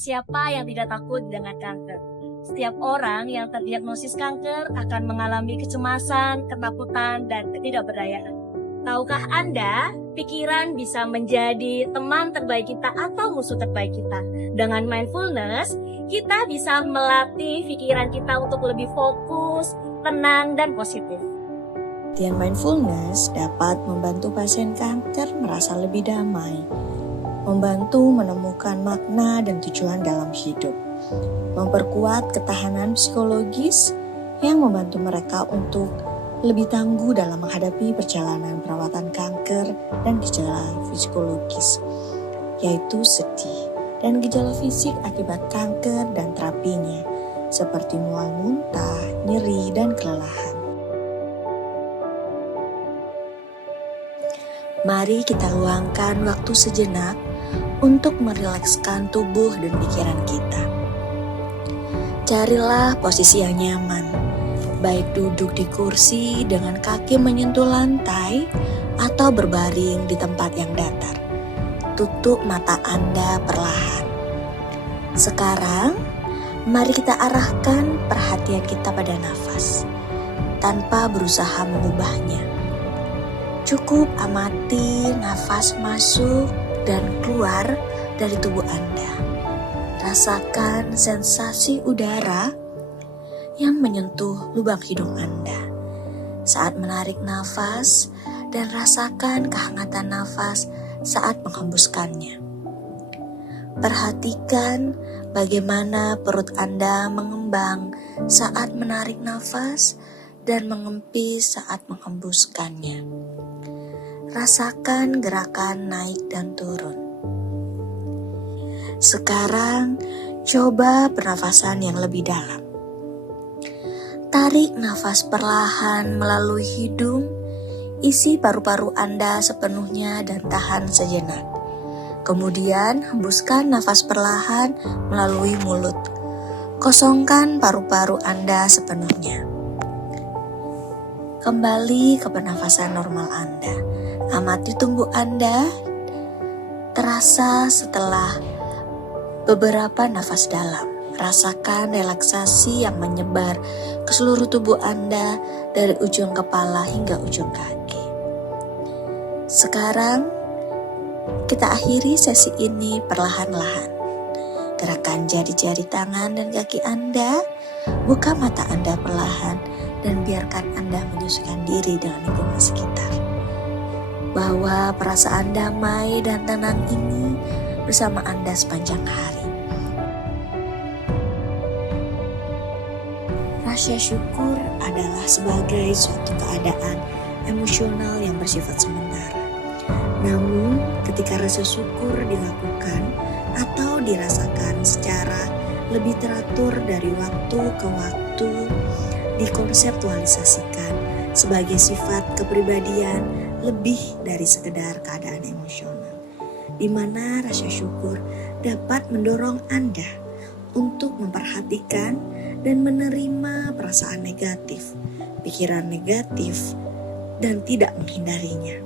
Siapa yang tidak takut dengan kanker? Setiap orang yang terdiagnosis kanker akan mengalami kecemasan, ketakutan, dan ketidakberdayaan. Tahukah Anda, pikiran bisa menjadi teman terbaik kita atau musuh terbaik kita. Dengan mindfulness, kita bisa melatih pikiran kita untuk lebih fokus, tenang, dan positif. Latihan mindfulness dapat membantu pasien kanker merasa lebih damai, membantu menemukan makna dan tujuan dalam hidup, memperkuat ketahanan psikologis yang membantu mereka untuk lebih tangguh dalam menghadapi perjalanan perawatan kanker dan gejala psikologis, yaitu sedih dan gejala fisik akibat kanker dan terapinya, seperti mual muntah, nyeri, dan kelelahan. Mari kita luangkan waktu sejenak untuk merilekskan tubuh dan pikiran kita. Carilah posisi yang nyaman, baik duduk di kursi dengan kaki menyentuh lantai atau berbaring di tempat yang datar. Tutup mata Anda perlahan. Sekarang, mari kita arahkan perhatian kita pada nafas, tanpa berusaha mengubahnya. Cukup amati nafas masuk dan keluar dari tubuh Anda. Rasakan sensasi udara yang menyentuh lubang hidung Anda saat menarik nafas dan rasakan kehangatan nafas saat menghembuskannya. Perhatikan bagaimana perut Anda mengembang saat menarik nafas dan mengempis saat menghembuskannya. Rasakan gerakan naik dan turun. Sekarang, coba pernafasan yang lebih dalam. Tarik nafas perlahan melalui hidung, isi paru-paru Anda sepenuhnya dan tahan sejenak. Kemudian, hembuskan nafas perlahan melalui mulut. Kosongkan paru-paru Anda sepenuhnya. Kembali ke pernafasan normal Anda. Amati tubuh Anda terasa setelah beberapa nafas dalam. Rasakan relaksasi yang menyebar ke seluruh tubuh Anda dari ujung kepala hingga ujung kaki. Sekarang, kita akhiri sesi ini perlahan-lahan. Gerakan jari-jari tangan dan kaki Anda, buka mata Anda perlahan, dan biarkan Anda menyesuaikan diri dengan lingkungan sekitar. Bawa perasaan damai dan tenang ini bersama Anda sepanjang hari. Rasa syukur adalah sebagai suatu keadaan emosional yang bersifat sementara. Namun, ketika rasa syukur dilakukan atau dirasakan secara lebih teratur dari waktu ke waktu, dikonseptualisasikan sebagai sifat kepribadian lebih dari sekedar keadaan emosional, di mana rasa syukur dapat mendorong Anda untuk memperhatikan dan menerima perasaan negatif, pikiran negatif, dan tidak menghindarinya.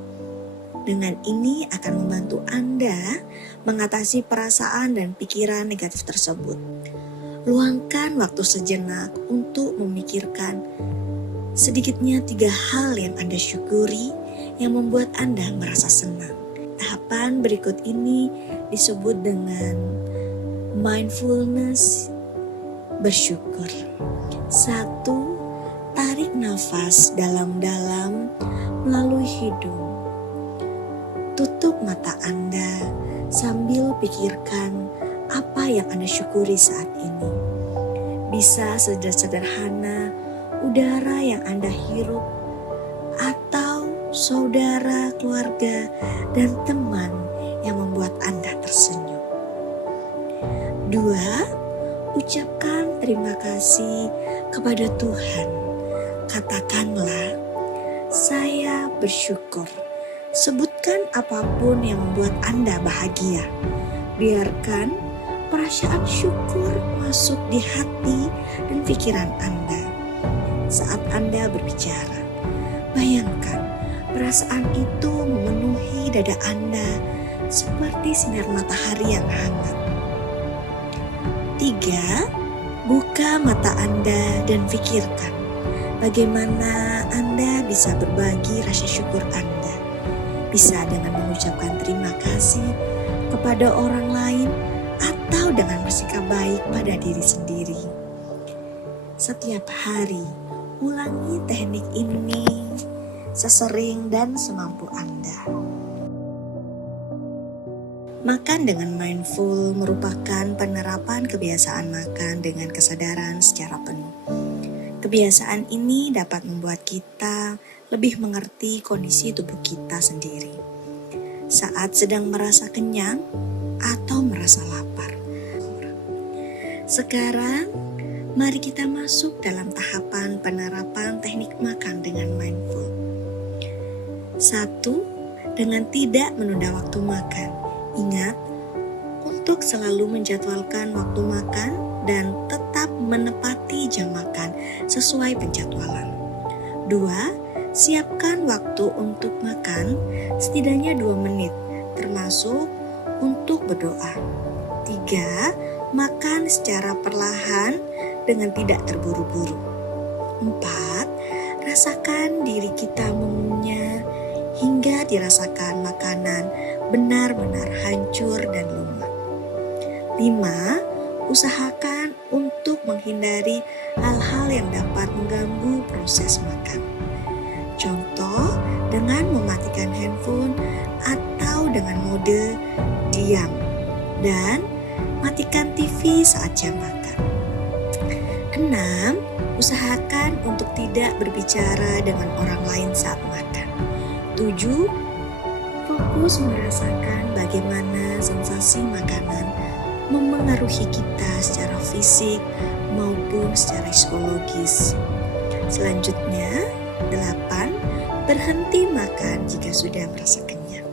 Dengan ini akan membantu Anda mengatasi perasaan dan pikiran negatif tersebut. Luangkan waktu sejenak untuk memikirkan sedikitnya 3 hal yang Anda syukuri yang membuat Anda merasa senang. Tahapan berikut ini disebut dengan mindfulness bersyukur. 1. Tarik nafas dalam-dalam melalui hidung. Tutup mata Anda sambil pikirkan apa yang Anda syukuri saat ini. Bisa sederhana udara yang Anda hirup, atau saudara, keluarga, dan teman yang membuat Anda tersenyum. 2. Ucapkan terima kasih kepada Tuhan. Katakanlah, saya bersyukur. Sebutkan apapun yang membuat Anda bahagia. Biarkan perasaan syukur masuk di hati dan pikiran Anda. Saat Anda berbicara, bayangkan perasaan itu memenuhi dada Anda seperti sinar matahari yang hangat. ketiga, buka mata Anda dan pikirkan bagaimana Anda bisa berbagi rasa syukur Anda. Bisa dengan mengucapkan terima kasih kepada orang lain atau dengan bersikap baik pada diri sendiri. Setiap hari, ulangi teknik ini sesering dan semampu Anda. Makan dengan mindful merupakan penerapan kebiasaan makan dengan kesadaran secara penuh. Kebiasaan ini dapat membuat kita lebih mengerti kondisi tubuh kita sendiri saat sedang merasa kenyang atau merasa lapar. Sekarang, mari kita masuk dalam tahapan penerapan teknik makan dengan mindful. 1. Dengan tidak menunda waktu makan. Ingat, untuk selalu menjadwalkan waktu makan dan tetap menepati jam makan sesuai penjadwalan. 2. Siapkan waktu untuk makan setidaknya 2 menit, termasuk untuk berdoa. 3. Makan secara perlahan dengan tidak terburu-buru. 4. Rasakan diri kita mengunyah hingga dirasakan makanan benar-benar hancur dan lumat. 5. Usahakan untuk menghindari hal-hal yang dapat mengganggu proses makan. Contoh, dengan mematikan handphone atau dengan mode diam dan matikan TV saat jam makan. 6. Usahakan untuk tidak berbicara dengan orang lain saat makan. 7. Fokus merasakan bagaimana sensasi makanan memengaruhi kita secara fisik maupun secara psikologis. Selanjutnya, 8. Berhenti makan jika sudah merasa kenyang.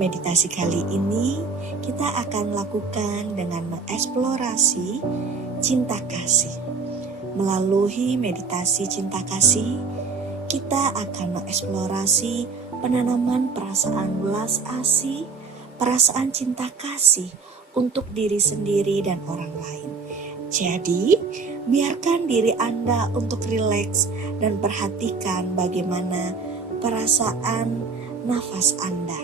Meditasi kali ini kita akan lakukan dengan mengeksplorasi cinta kasih. Melalui meditasi cinta kasih, kita akan mengeksplorasi penanaman perasaan belas asih, perasaan cinta kasih untuk diri sendiri dan orang lain. Jadi, biarkan diri Anda untuk rileks dan perhatikan bagaimana perasaan nafas Anda.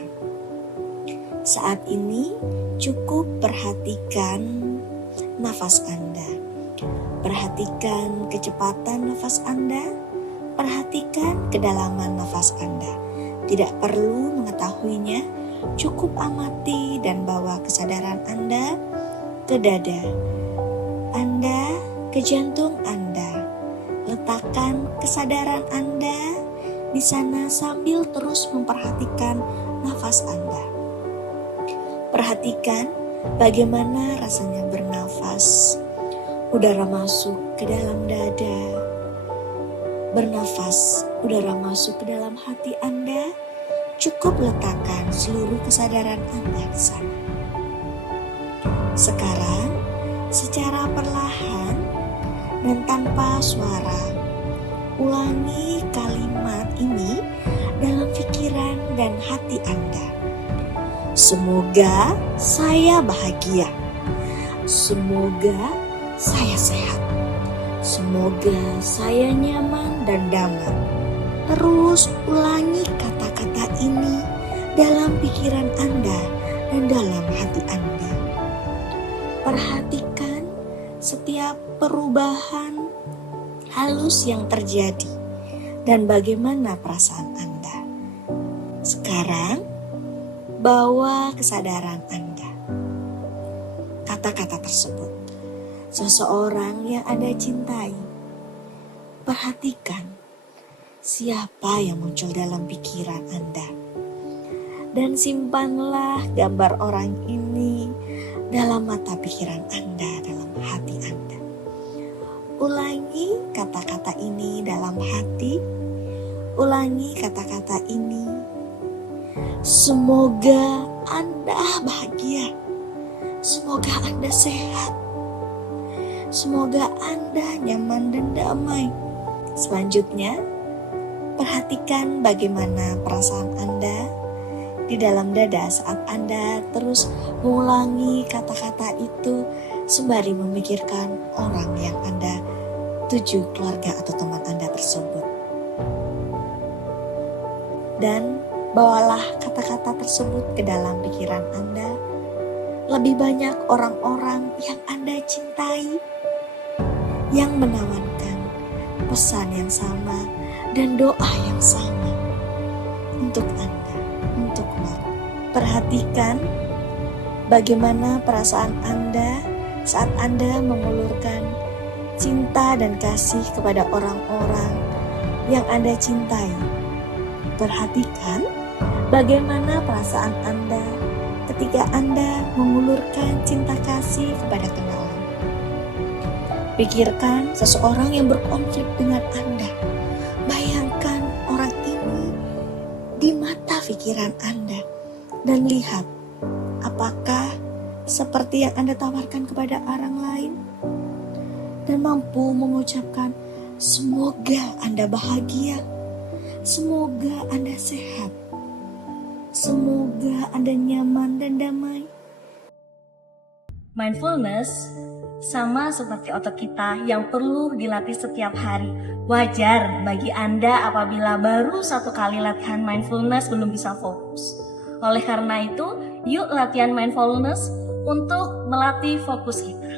Saat ini, cukup perhatikan nafas Anda. Perhatikan kecepatan nafas Anda. Perhatikan kedalaman nafas Anda. Tidak perlu mengetahuinya, cukup amati dan bawa kesadaran Anda ke dada Anda, ke jantung Anda. Letakkan kesadaran Anda di sana sambil terus memperhatikan nafas Anda. Perhatikan bagaimana rasanya bernafas. Udara masuk ke dalam dada. Bernafas, udara masuk ke dalam hati Anda. Cukup letakkan seluruh kesadaran Anda di sana. Sekarang, secara perlahan dan tanpa suara, ulangi kalimat ini dalam pikiran dan hati Anda. Semoga saya bahagia. Semoga saya sehat. Semoga saya nyaman dan damai. Terus ulangi kata-kata ini dalam pikiran Anda dan dalam hati Anda. Perhatikan setiap perubahan halus yang terjadi dan bagaimana perasaan Anda. Sekarang, bawa kesadaran Anda. Kata-kata tersebut. Seseorang yang Anda cintai. Perhatikan siapa yang muncul dalam pikiran Anda. Dan simpanlah gambar orang ini dalam mata pikiran Anda, dalam hati Anda. Ulangi kata-kata ini dalam hati. Ulangi kata-kata ini. Semoga Anda bahagia. Semoga Anda sehat. Semoga Anda nyaman dan damai. Selanjutnya, perhatikan bagaimana perasaan Anda di dalam dada saat Anda terus mengulangi kata-kata itu sembari memikirkan orang yang Anda tuju, keluarga atau teman Anda tersebut. Dan bawalah kata-kata tersebut ke dalam pikiran Anda. Lebih banyak orang-orang yang Anda cintai yang menawarkan pesan yang sama dan doa yang sama untuk Anda, untuk keluarga. Perhatikan bagaimana perasaan Anda saat Anda mengulurkan cinta dan kasih kepada orang-orang yang Anda cintai. Perhatikan bagaimana perasaan Anda ketika Anda mengulurkan cinta kasih kepada kenalan. Pikirkan seseorang yang berkonflik dengan Anda. Bayangkan orang ini di mata pikiran Anda dan lihat apakah seperti yang Anda tawarkan kepada orang lain, dan mampu mengucapkan semoga Anda bahagia, semoga Anda sehat, semoga Anda nyaman dan damai. Mindfulness sama seperti otot kita yang perlu dilatih setiap hari. Wajar bagi Anda apabila baru satu kali latihan mindfulness belum bisa fokus. Oleh karena itu, yuk latihan mindfulness untuk melatih fokus kita.